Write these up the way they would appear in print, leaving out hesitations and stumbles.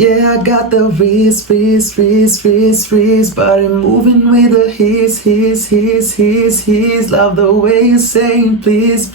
Yeah, I got the wrist, body moving with the his. Love the way you saying please.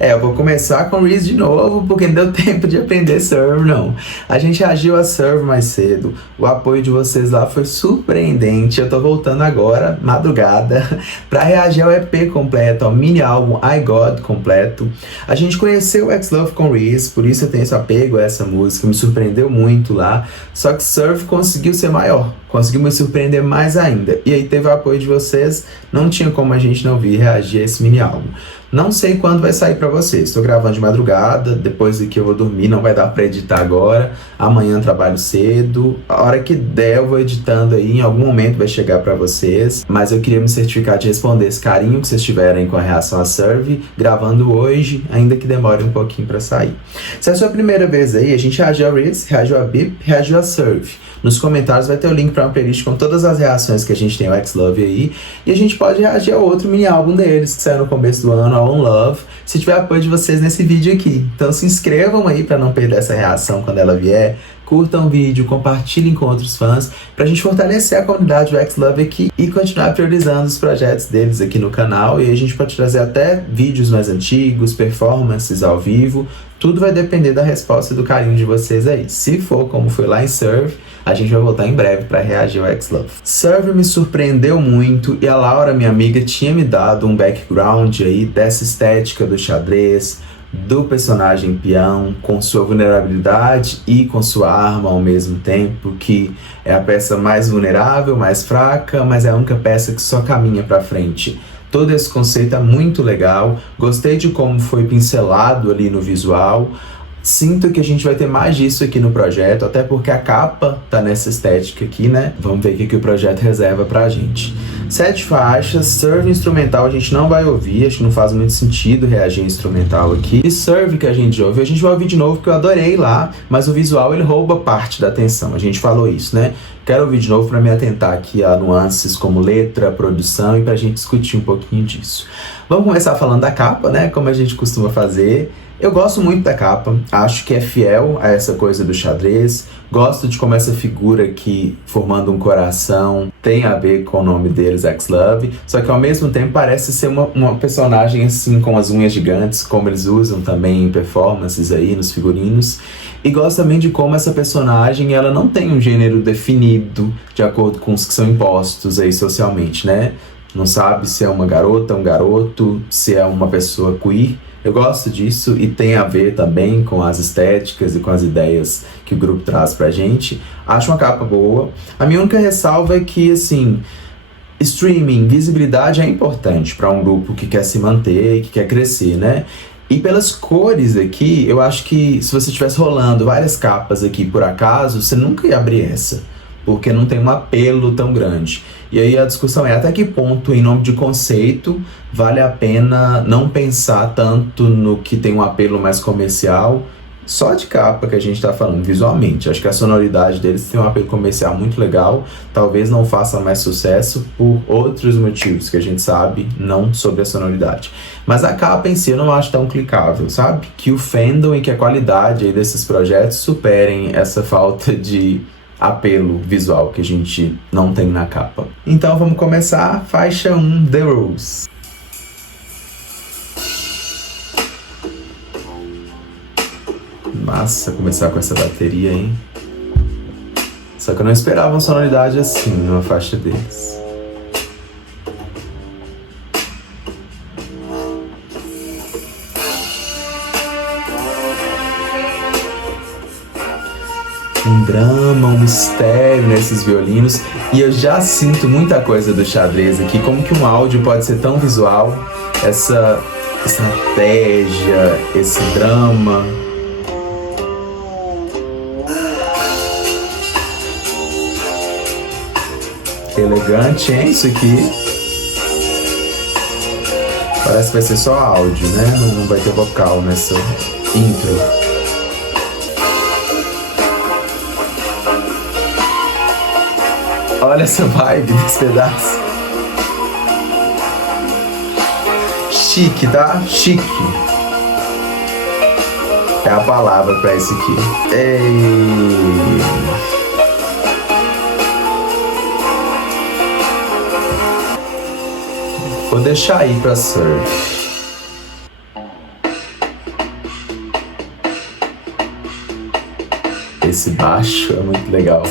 Eu vou começar com Reese de novo, porque não deu tempo de aprender Serve, não. A gente reagiu a Serve mais cedo, o apoio de vocês lá foi surpreendente. Eu tô voltando agora, madrugada, pra reagir ao EP completo, ao mini álbum I God completo. A gente conheceu o X-Love com Reese, por isso eu tenho esse apego a essa música, me surpreendeu muito lá. Só que Serve conseguiu ser maior, conseguiu me surpreender mais ainda. E aí teve o apoio de vocês, não tinha como a gente não vir reagir a esse mini álbum. Não sei quando vai sair pra vocês, estou gravando de madrugada, depois que eu vou dormir, não vai dar pra editar agora. Amanhã trabalho cedo, a hora que der eu vou editando aí, em algum momento vai chegar pra vocês. Mas eu queria me certificar de responder esse carinho que vocês tiverem com a reação a Serve, gravando hoje, ainda que demore um pouquinho pra sair. Se é a sua primeira vez aí, a gente reagiu a Reese, reagiu a Bip, reagiu a Serve. Nos comentários vai ter o link para uma playlist com todas as reações que a gente tem ao X-Love aí. E a gente pode reagir ao outro mini álbum deles, que saiu no começo do ano, ao On Love, se tiver apoio de vocês nesse vídeo aqui. Então se inscrevam aí para não perder essa reação quando ela vier. Curtam o vídeo, compartilhem com outros fãs, pra gente fortalecer a comunidade do X-Love aqui e continuar priorizando os projetos deles aqui no canal. E aí a gente pode trazer até vídeos mais antigos, performances ao vivo. Tudo vai depender da resposta e do carinho de vocês aí. Se for como foi lá em Serve, a gente vai voltar em breve para reagir ao X-Love. Serve me surpreendeu muito e a Laura, minha amiga, tinha me dado um background aí dessa estética do xadrez, do personagem peão, com sua vulnerabilidade e com sua arma ao mesmo tempo, que é a peça mais vulnerável, mais fraca, mas é a única peça que só caminha para frente. Todo esse conceito é muito legal, gostei de como foi pincelado ali no visual. Sinto que a gente vai ter mais disso aqui no projeto, até porque a capa tá nessa estética aqui, né? Vamos ver o que o projeto reserva pra gente. 7 faixas, Serve instrumental a gente não vai ouvir, acho que não faz muito sentido reagir instrumental aqui. E Serve que a gente ouve, a gente vai ouvir de novo porque eu adorei lá, mas o visual ele rouba parte da atenção, a gente falou isso, né? Quero ouvir de novo para me atentar aqui a nuances como letra, produção e pra gente discutir um pouquinho disso. Vamos começar falando da capa, né? Como a gente costuma fazer. Eu gosto muito da capa, acho que é fiel a essa coisa do xadrez. Gosto de como essa figura aqui, formando um coração, tem a ver com o nome deles, X-Love. Só que ao mesmo tempo parece ser uma personagem assim, com as unhas gigantes, como eles usam também em performances aí, nos figurinos. E gosto também de como essa personagem, ela não tem um gênero definido, de acordo com os que são impostos aí socialmente, né? Não sabe se é uma garota, um garoto, se é uma pessoa queer. Eu gosto disso e tem a ver também com as estéticas e com as ideias que o grupo traz pra gente. Acho uma capa boa. A minha única ressalva é que, assim, streaming, visibilidade é importante para um grupo que quer se manter e que quer crescer, né? E pelas cores aqui, eu acho que se você estivesse rolando várias capas aqui por acaso, você nunca ia abrir essa, porque não tem um apelo tão grande. E aí a discussão é até que ponto, em nome de conceito, vale a pena não pensar tanto no que tem um apelo mais comercial, só de capa que a gente tá falando, visualmente. Acho que a sonoridade deles tem um apelo comercial muito legal, talvez não faça mais sucesso por outros motivos que a gente sabe, não sobre a sonoridade. Mas a capa em si eu não acho tão clicável, sabe? Que o fandom e que a qualidade aí desses projetos superem essa falta de apelo visual que a gente não tem na capa. Então vamos começar, faixa 1, The Rules. Massa começar com essa bateria, hein? Só que eu não esperava uma sonoridade assim numa faixa deles. Um drama, um mistério nesses violinos. E eu já sinto muita coisa do xadrez aqui. Como que um áudio pode ser tão visual? Essa estratégia, esse drama. Elegante, hein? Isso aqui. Parece que vai ser só áudio, né? Não vai ter vocal nessa intro. Olha essa vibe desse pedaço. Chique, tá? Chique. É a palavra pra esse aqui. Ei. Vou deixar aí pra surf. Esse baixo é muito legal.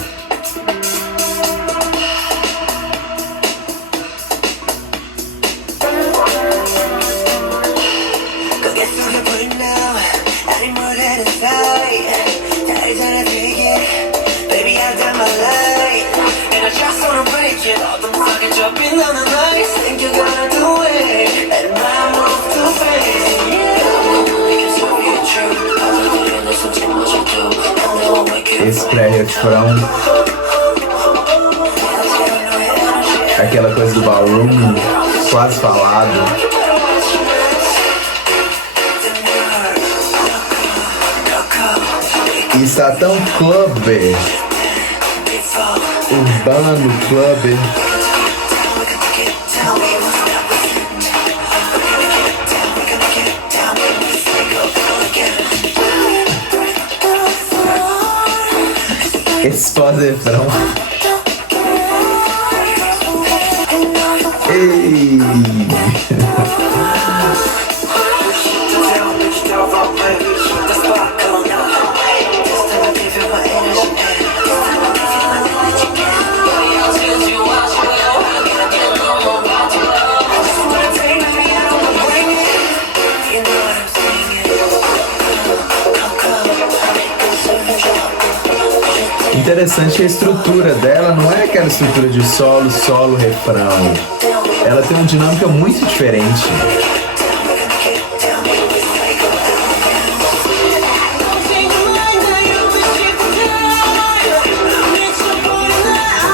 Esse pré-refrão, aquela coisa do ballroom, quase falado. E está tão clubber, urbano, clubber. Esse pós-refrão. Ei! Interessante, a estrutura dela não é aquela estrutura de solo, solo, refrão. Ela tem uma dinâmica muito diferente.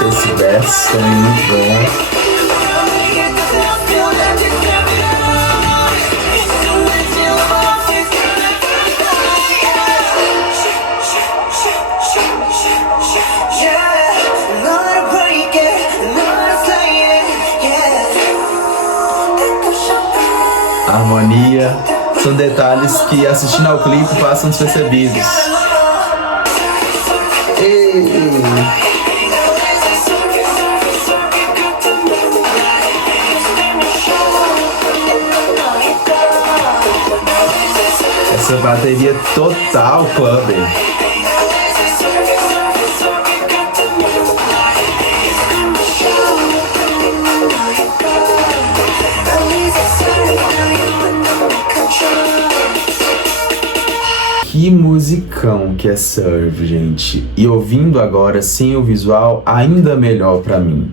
Esse verso também é muito bom. Harmonia, são detalhes que assistindo ao clipe passam despercebidos. Essa bateria total clubber. Que musicão que é Surf, gente. E ouvindo agora sem o visual, ainda melhor pra mim.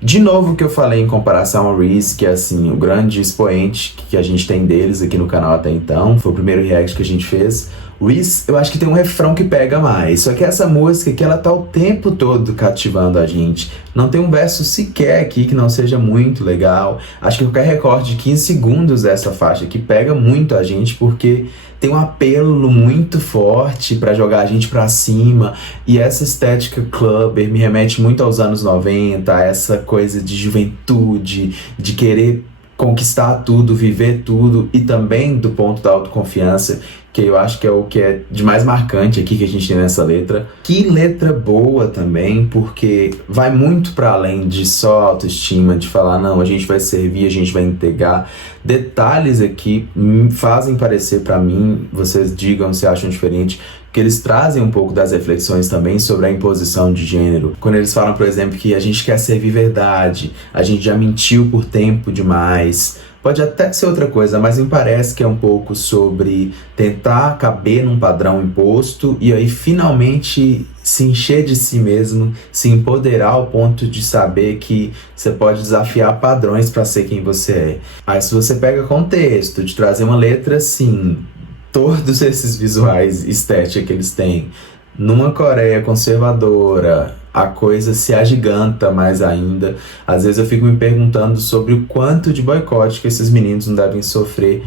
De novo que eu falei em comparação ao Reese, que é assim, o grande expoente que a gente tem deles aqui no canal até então. Foi o primeiro react que a gente fez. Reese, eu acho que tem um refrão que pega mais. Só que essa música aqui, ela tá o tempo todo cativando a gente. Não tem um verso sequer aqui que não seja muito legal. Acho que qualquer recorte de 15 segundos dessa faixa aqui pega muito a gente, porque tem um apelo muito forte pra jogar a gente pra cima. E essa estética clubber me remete muito aos anos 90, a essa coisa de juventude, de querer conquistar tudo, viver tudo, e também do ponto da autoconfiança, que eu acho que é o que é de mais marcante aqui que a gente tem nessa letra. Que letra boa também, porque vai muito para além de só autoestima, de falar, não, a gente vai servir, a gente vai entregar. Detalhes aqui fazem parecer para mim, vocês digam se acham diferente, que eles trazem um pouco das reflexões também sobre a imposição de gênero. Quando eles falam, por exemplo, que a gente quer servir verdade, a gente já mentiu por tempo demais. Pode até ser outra coisa, mas me parece que é um pouco sobre tentar caber num padrão imposto e aí finalmente se encher de si mesmo, se empoderar ao ponto de saber que você pode desafiar padrões para ser quem você é. Aí se você pega contexto de trazer uma letra assim, todos esses visuais estéticos que eles têm, numa Coreia conservadora, a coisa se agiganta mais ainda. Às vezes eu fico me perguntando sobre o quanto de boicote que esses meninos não devem sofrer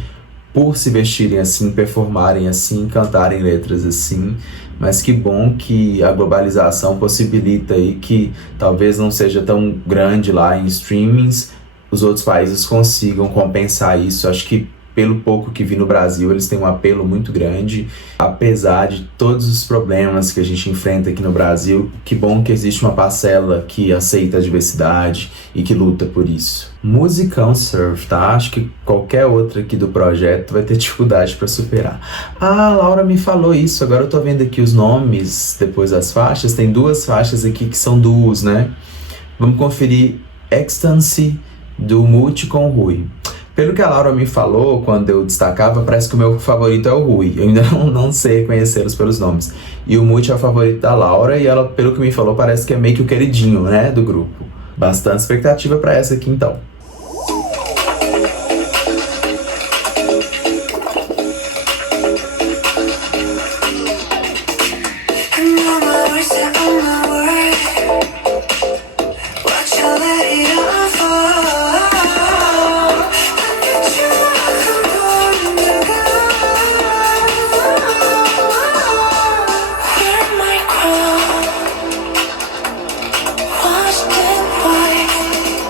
por se vestirem assim, performarem assim, cantarem letras assim. Mas que bom que a globalização possibilita aí que talvez não seja tão grande lá em streamings, os outros países consigam compensar isso. Acho que pelo pouco que vi no Brasil, eles têm um apelo muito grande, apesar de todos os problemas que a gente enfrenta aqui no Brasil. Que bom que existe uma parcela que aceita a diversidade e que luta por isso. Musicão Surf, tá? Acho que qualquer outra aqui do projeto vai ter dificuldade para superar. Ah, a Laura me falou isso, agora eu tô vendo aqui os nomes depois das faixas. Tem 2 faixas aqui que são duos, né? Vamos conferir Ecstasy do Multi com o Rui. Pelo que a Laura me falou, quando eu destacava, parece que o meu favorito é o Rui. Eu ainda não sei conhecê-los pelos nomes. E o Multi é o favorito da Laura, e ela, pelo que me falou, parece que é meio que o queridinho, né, do grupo. Bastante expectativa pra essa aqui, então.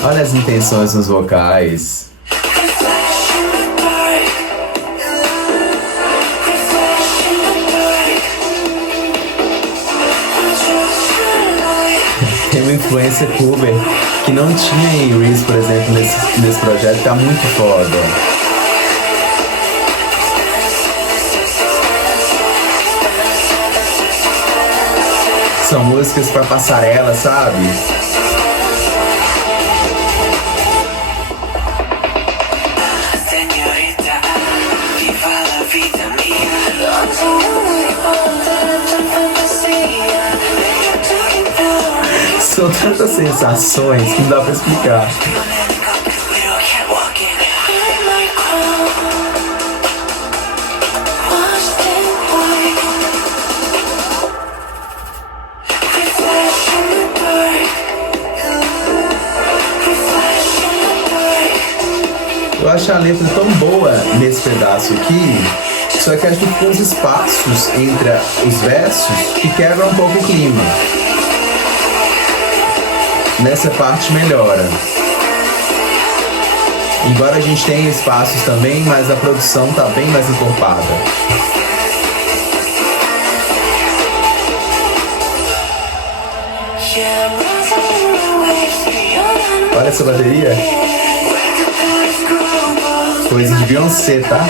Olha as intenções nos vocais. Tem uma influência cover que não tinha em Reese, por exemplo, nesse projeto, tá muito foda. São músicas pra passarela, sabe? São tantas sensações que não dá pra explicar. Eu acho a letra tão boa nesse pedaço aqui, só que acho que tem uns espaços entre os versos que quebram um pouco o clima. Nessa parte melhora. Embora a gente tenha espaços também, mas a produção tá bem mais encorpada. Olha essa bateria. Coisa de Beyoncé, tá?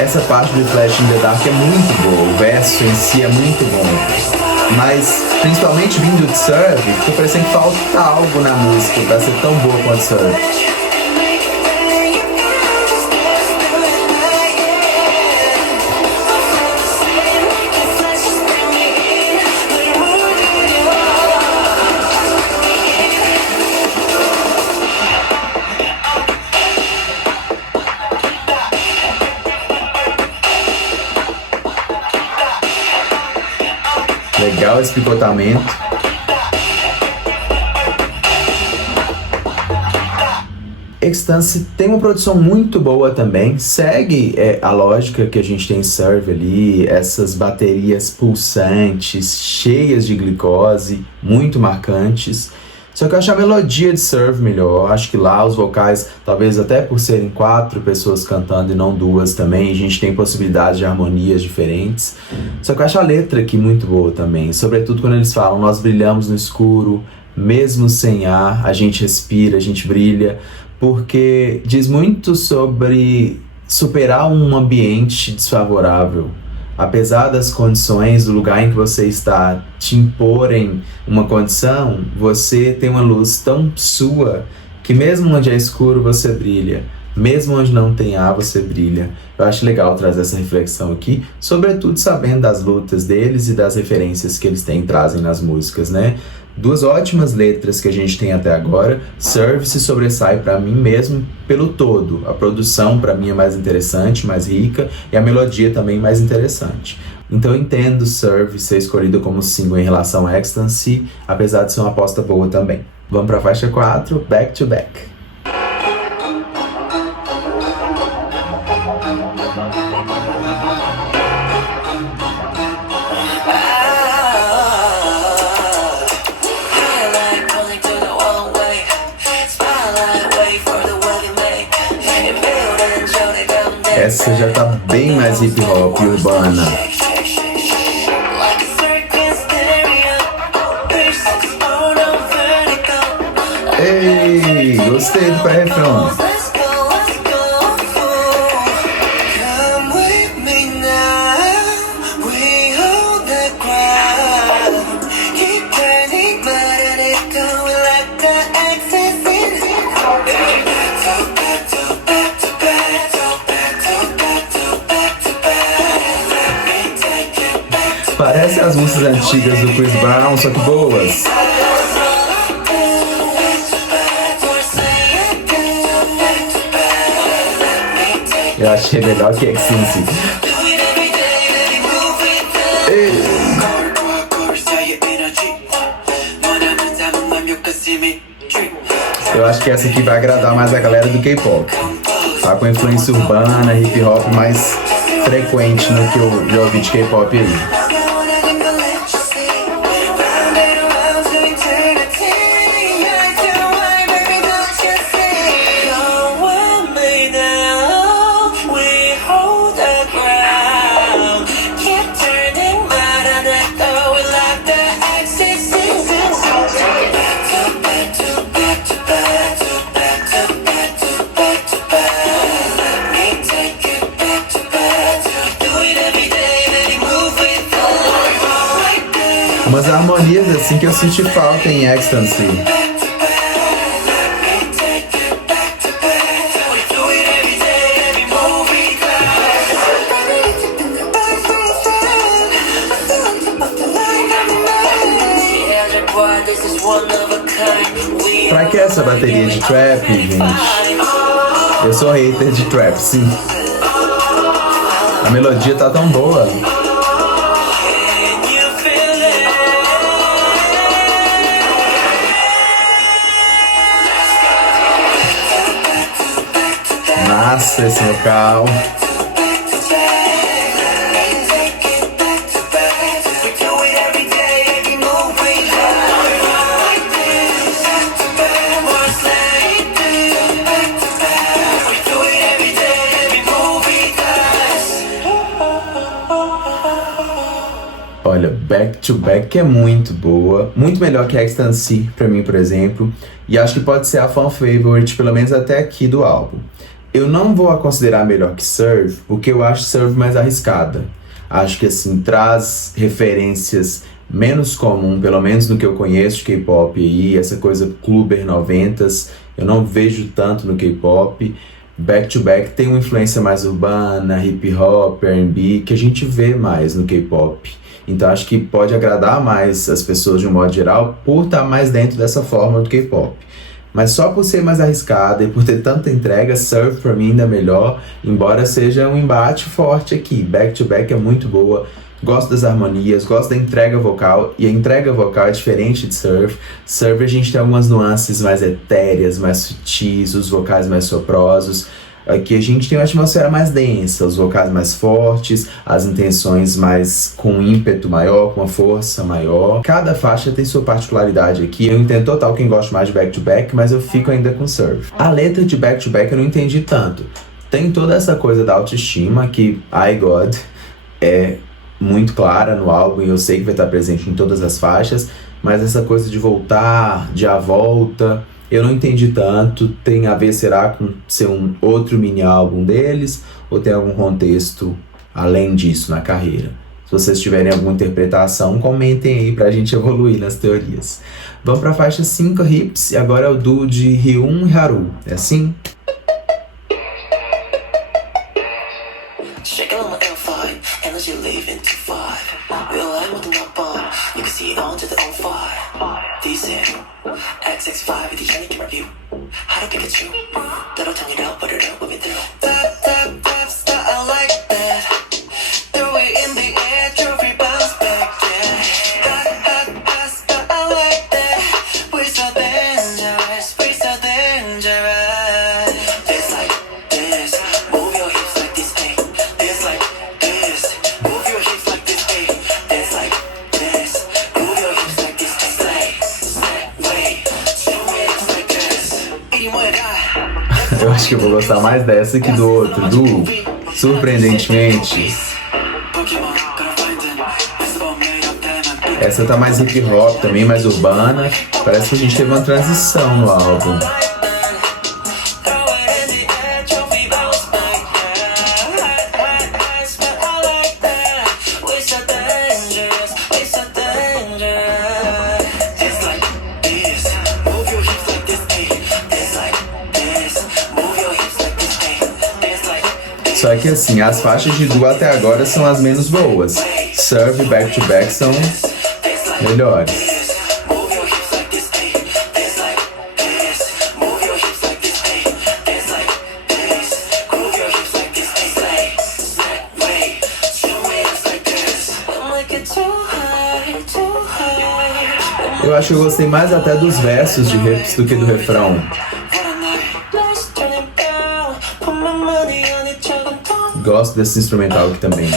Essa parte do Flash in the Dark é muito boa, o verso em si é muito bom, mas principalmente vindo de Serve, ficou parecendo que falta algo na música pra ser tão boa quanto Serve. Legal esse picotamento. Ecstasy tem uma produção muito boa também. Segue a lógica que a gente tem em Serve ali. Essas baterias pulsantes, cheias de glicose, muito marcantes. Só que eu acho a melodia de Serve melhor. Acho que lá os vocais, talvez até por serem 4 pessoas cantando e não 2 também, a gente tem possibilidades de harmonias diferentes. Só que eu acho a letra aqui muito boa também. Sobretudo quando eles falam, nós brilhamos no escuro, mesmo sem ar, a gente respira, a gente brilha. Porque diz muito sobre superar um ambiente desfavorável. Apesar das condições, do lugar em que você está te imporem uma condição, você tem uma luz tão sua que mesmo onde é escuro você brilha. Mesmo onde não tem ar, você brilha. Eu acho legal trazer essa reflexão aqui, sobretudo sabendo das lutas deles e das referências que eles trazem nas músicas, né? 2 ótimas letras que a gente tem até agora. Serve se sobressai para mim mesmo pelo todo. A produção para mim é mais interessante, mais rica, e a melodia também mais interessante. Então eu entendo Serve ser escolhido como single em relação a Ecstasy, apesar de ser uma aposta boa também. Vamos para a faixa 4, Back to Back. Essa já tá bem mais hip hop urbana. Ei, gostei do pré-refrão. Parece as músicas antigas do Chris Brown, só que boas. Eu achei melhor que Extensive. Eu acho que essa aqui vai agradar mais a galera do K-pop. Tá com influência urbana, hip hop mais frequente no que eu já ouvi de K-pop aí. Umas harmonias assim que eu senti falta em Ecstasy. Pra que essa bateria de trap, gente? Eu sou hater de trap, sim. A melodia tá tão boa. Nossa, esse vocal. Olha, Back to Back é muito boa, muito melhor que Ecstasy pra mim, por exemplo, e acho que pode ser a fan favorite, pelo menos até aqui do álbum. Eu não vou a considerar melhor que Serve, porque eu acho Serve mais arriscada. Acho que assim, traz referências menos comum, pelo menos no que eu conheço de K-pop aí, essa coisa Clubber 90s, eu não vejo tanto no K-pop. Back to Back tem uma influência mais urbana, hip hop, R&B, que a gente vê mais no K-pop. Então acho que pode agradar mais as pessoas de um modo geral por estar mais dentro dessa forma do K-pop. Mas só por ser mais arriscada e por ter tanta entrega, Serve pra mim ainda é melhor, embora seja um embate forte aqui. Back to Back é muito boa, gosto das harmonias, gosto da entrega vocal, e a entrega vocal é diferente de Serve. Serve a gente tem algumas nuances mais etéreas, mais sutis, os vocais mais soprosos. Aqui a gente tem uma atmosfera mais densa, os vocais mais fortes, as intenções mais com ímpeto maior, com uma força maior. Cada faixa tem sua particularidade aqui. Eu entendo total quem gosta mais de Back to Back, mas eu fico ainda com Serve. A letra de Back to Back eu não entendi tanto. Tem toda essa coisa da autoestima que I God é muito clara no álbum e eu sei que vai estar presente em todas as faixas, mas essa coisa de voltar, de a volta, eu não entendi tanto. Tem a ver, será, com ser um outro mini álbum deles, ou tem algum contexto além disso na carreira? Se vocês tiverem alguma interpretação, comentem aí pra gente evoluir nas teorias. Vamos pra faixa 5, Hips, e agora é o duo de Hyun e Haru. É assim? XX5 with the Yannick review. How to Pikachu? That'll turn it out, but it out with me through. Tap, style like that. Throw it in the air, trophy bounce back, yeah. Hot, style like that. We're so dangerous, we're so dangerous. It's like this, move your hips like this, hey. It's like this, move your hips like this, hey. It's like this, move your hips like this, hey. Wait. Eu acho que eu vou gostar mais dessa que do outro, do surpreendentemente. Essa tá mais hip hop também, mais urbana. Parece que a gente teve uma transição no álbum. Só que assim, as faixas de duo até agora são as menos boas. Serve e Back to Back são melhores. Eu acho que eu gostei mais até dos versos de Hips do que do refrão. Gosto desse instrumental aqui também.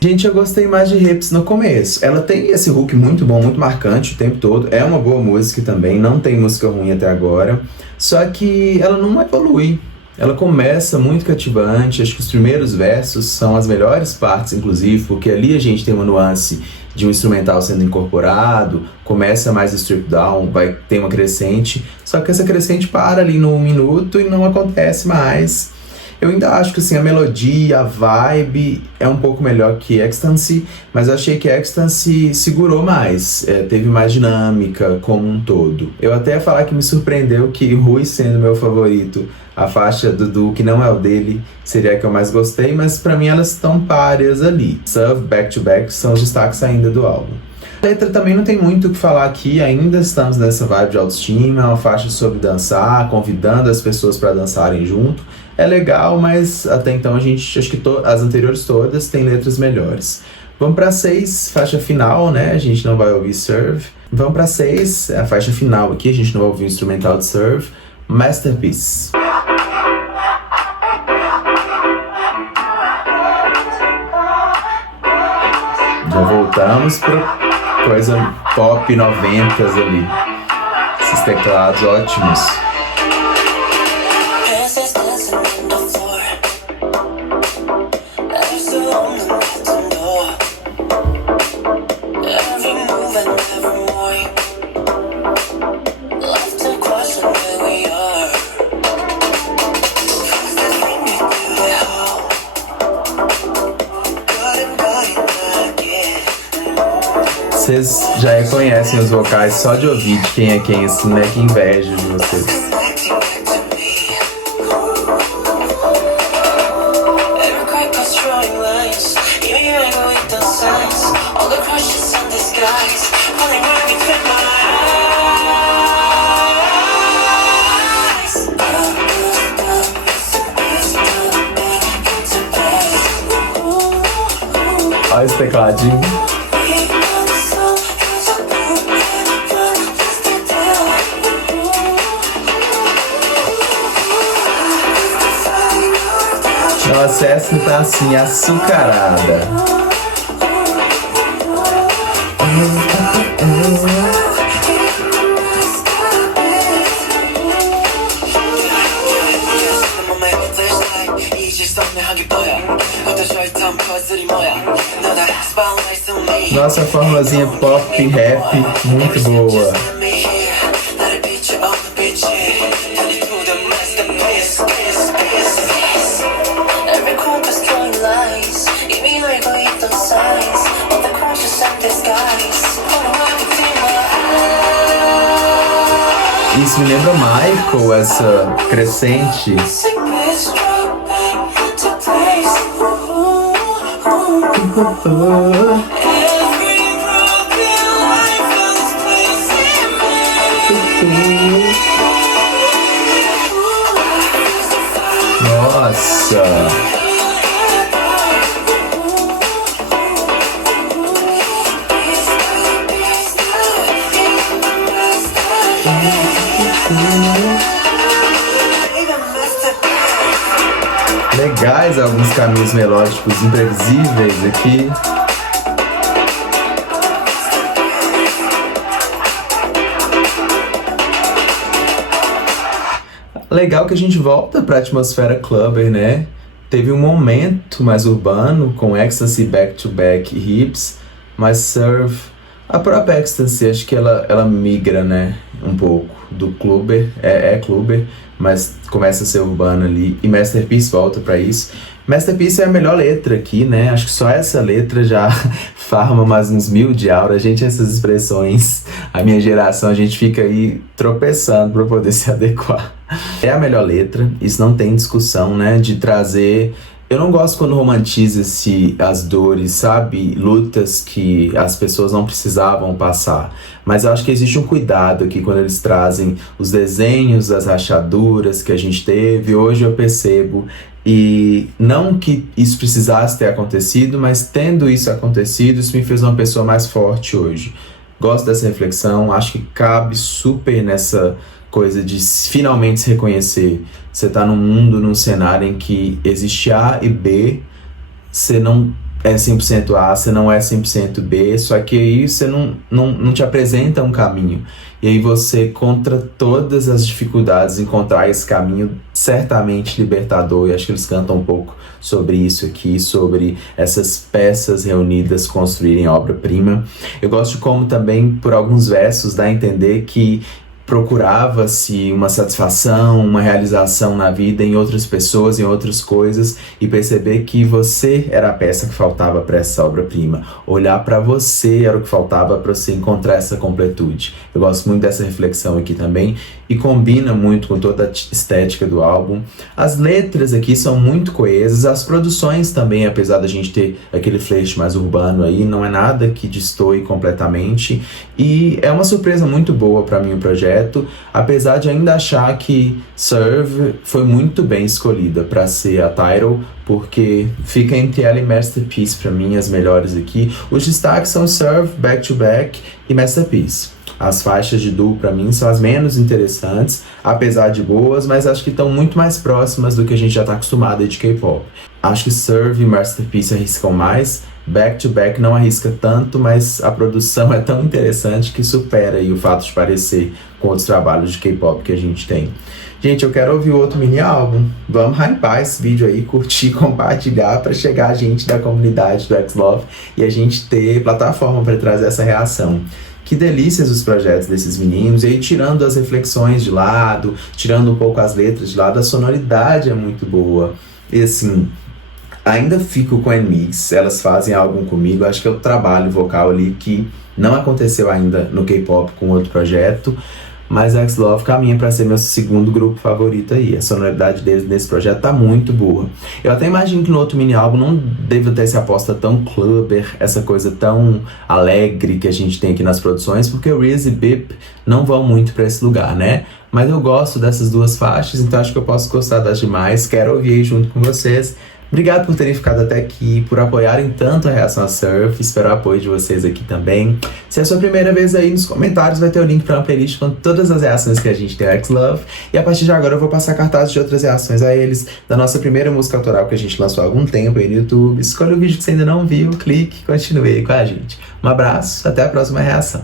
Gente, eu gostei mais de Hips no começo. Ela tem esse hook muito bom, muito marcante o tempo todo. É uma boa música também, não tem música ruim até agora. Só que ela não evolui. Ela começa muito cativante, acho que os primeiros versos são as melhores partes, inclusive, porque ali a gente tem uma nuance de um instrumental sendo incorporado, começa mais strip down, vai ter uma crescente, só que essa crescente para ali no 1 minuto e não acontece mais. Eu ainda acho que assim, a melodia, a vibe é um pouco melhor que Ecstasy, mas eu achei que Ecstasy segurou mais, teve mais dinâmica como um todo. Eu até ia falar que me surpreendeu que Rui, sendo meu favorito, a faixa do Du, que não é o dele, seria a que eu mais gostei, mas pra mim elas estão páreas ali. Serve, Back to Back são os destaques ainda do álbum. A letra também não tem muito o que falar aqui, ainda estamos nessa vibe de autoestima, é uma faixa sobre dançar, convidando as pessoas para dançarem junto. É legal, mas até então a gente, acho que as anteriores todas têm letras melhores. Vamos para 6, faixa final, né? A gente não vai ouvir Serve. Vamos para 6, a faixa final aqui, a gente não vai ouvir o instrumental de Serve. Masterpiece. Já voltamos para coisa pop 90s ali. Esses teclados ótimos. Vocês já reconhecem os vocais só de ouvir de quem é quem, isso não é que inveja de vocês. Olha esse tecladinho. Nossa, essa tá assim, açucarada. Nossa, formulazinha pop, rap, muito boa. Isso me lembra Michael, essa crescente. Nossa! Legais alguns caminhos melódicos imprevisíveis aqui. Legal que a gente volta pra atmosfera clubber, né? Teve um momento mais urbano com Ecstasy back-to-back hips, mas Serve, a própria Ecstasy, acho que ela migra, né? Um pouco do clubber, é clubber, mas começa a ser urbano ali, e Masterpiece volta pra isso. Masterpiece é a melhor letra aqui, né? Acho que só essa letra já farma mais uns 1000 de aura. Gente, essas expressões, a minha geração, a gente fica aí tropeçando para poder se adequar. É a melhor letra, isso não tem discussão, né? De trazer... Eu não gosto quando romantiza-se as dores, sabe? Lutas que as pessoas não precisavam passar. Mas eu acho que existe um cuidado aqui quando eles trazem os desenhos, as rachaduras que a gente teve. Hoje eu percebo, e não que isso precisasse ter acontecido, mas tendo isso acontecido, isso me fez uma pessoa mais forte hoje. Gosto dessa reflexão, acho que cabe super nessa coisa de finalmente se reconhecer. Você tá num mundo, num cenário em que existe A e B, você não é 100% A, você não é 100% B, só que aí você não te apresenta um caminho. E aí você, contra todas as dificuldades, encontrar esse caminho certamente libertador, e acho que eles cantam um pouco sobre isso aqui, sobre essas peças reunidas construírem obra-prima. Eu gosto de como também, por alguns versos, dá a entender que procurava-se uma satisfação, uma realização na vida em outras pessoas, em outras coisas, e perceber que você era a peça que faltava para essa obra-prima. Olhar para você era o que faltava para você encontrar essa completude. Eu gosto muito dessa reflexão aqui também, e combina muito com toda a estética do álbum. As letras aqui são muito coesas, as produções também, apesar da gente ter aquele flash mais urbano aí, não é nada que destoe completamente, e é uma surpresa muito boa para mim o projeto, apesar de ainda achar que Serve foi muito bem escolhida para ser a title, porque fica entre ela e Masterpiece para mim, as melhores aqui. Os destaques são Serve, Back to Back e Masterpiece. As faixas de duo para mim são as menos interessantes, apesar de boas, mas acho que estão muito mais próximas do que a gente já está acostumado aí de K-pop. Acho que Serve e Masterpiece arriscam mais, Back to Back não arrisca tanto, mas a produção é tão interessante que supera aí o fato de parecer com outros trabalhos de K-pop que a gente tem. Gente, eu quero ouvir outro mini álbum. Vamos hypar esse vídeo aí, curtir, compartilhar para chegar a gente da comunidade do X-Love e a gente ter plataforma para trazer essa reação. Que delícias os projetos desses meninos, e aí tirando as reflexões de lado, tirando um pouco as letras de lado, a sonoridade é muito boa. E assim, ainda fico com a N-Mix, elas fazem algo comigo, acho que é o trabalho vocal ali que não aconteceu ainda no K-pop com outro projeto, mas a X-Love caminha para ser meu segundo grupo favorito aí. A sonoridade deles nesse projeto tá muito boa. Eu até imagino que no outro mini álbum não deva ter essa aposta tão clubber, essa coisa tão alegre que a gente tem aqui nas produções, porque o Reese e Bip não vão muito para esse lugar, né? Mas eu gosto dessas duas faixas, então acho que eu posso gostar das demais. Quero ouvir aí junto com vocês. Obrigado por terem ficado até aqui, por apoiarem tanto a Reação a Surf. Espero o apoio de vocês aqui também. Se é a sua primeira vez aí, nos comentários vai ter o link para uma playlist com todas as reações que a gente tem ao X-Love. E a partir de agora eu vou passar cartazes de outras reações a eles, da nossa primeira música autoral que a gente lançou há algum tempo aí no YouTube. Escolha o vídeo que você ainda não viu, clique e continue aí com a gente. Um abraço, até a próxima reação.